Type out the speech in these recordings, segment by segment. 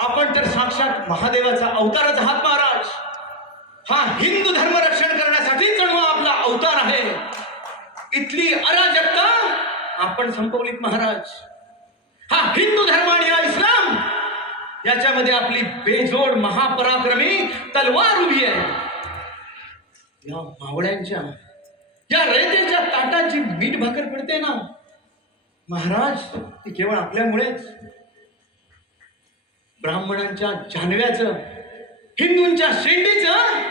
आपण तर साक्षात महादेवाचा अवतारच आहात महाराज. हा हिंदू धर्म रक्षण करण्यासाठी जणू आपला अवतार आहे. इथली अराजकता आपण संपवलीत महाराज. हा हिंदू धर्म आणि हा इस्लाम याच्यामध्ये आपली बेजोड महापराक्रमी तलवार उभी आहे. या मावळ्यांच्या या रयतेच्या ताटाची मीठ भाकर पडते ना महाराज, ती केवळ आपल्यामुळेच. ब्राह्मणांच्या जानव्याचं, हिंदूंच्या शेंडीचं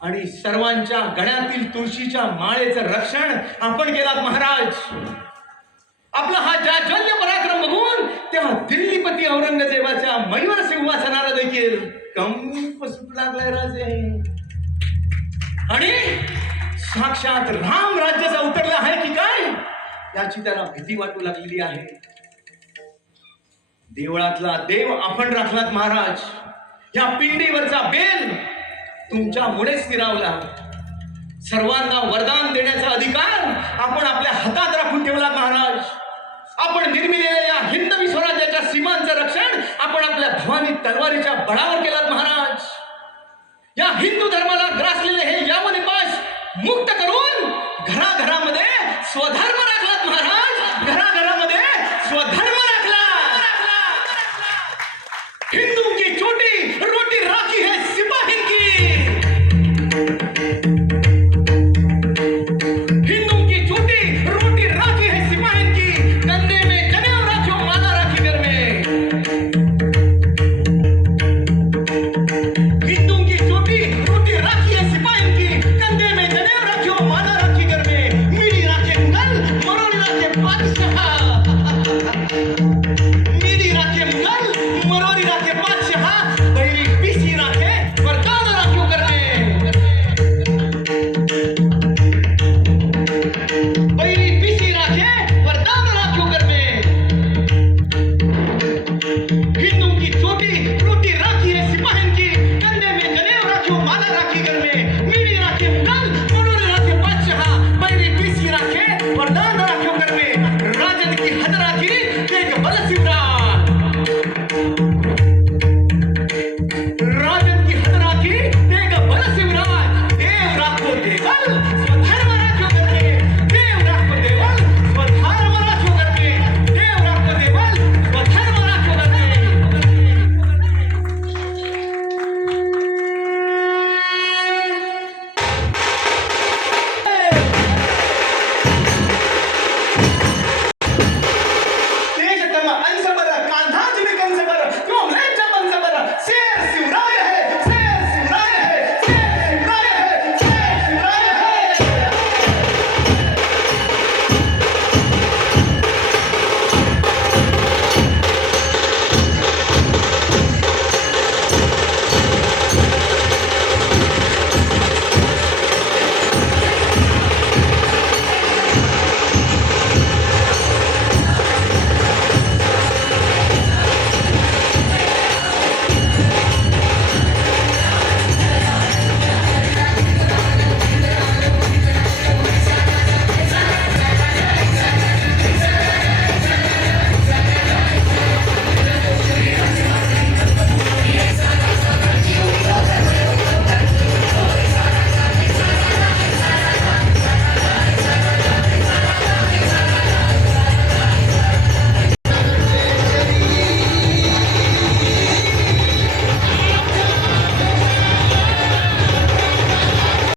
आणि सर्वांच्या गळ्यातील तुळशीच्या माळेचं रक्षण आपण केलात महाराज. आपला हा जाज्वल्य पराक्रम बघून तेव्हा दिल्लीपती औरंगजेबाच्या मयूर सिंहासनाला देखील कंप सुटू लागलाय राजे. आणि साक्षात राम राज्याचा उतरला आहे की काय याची त्याला भीती वाटू लागलेली आहे. देवळातला देव आपण राखलात महाराज. या पिंडीवरचा बेल तुमच्यामुळेच स्थिरावला. सर्वांना वरदान देण्याचा अधिकार आपण आपल्या हातात राखून ठेवला महाराज. आपण निर्मिलेल्या या हिंदवी स्वराज्याच्या सीमांचं रक्षण आपण आपल्या भवानी तलवारीच्या बळावर केला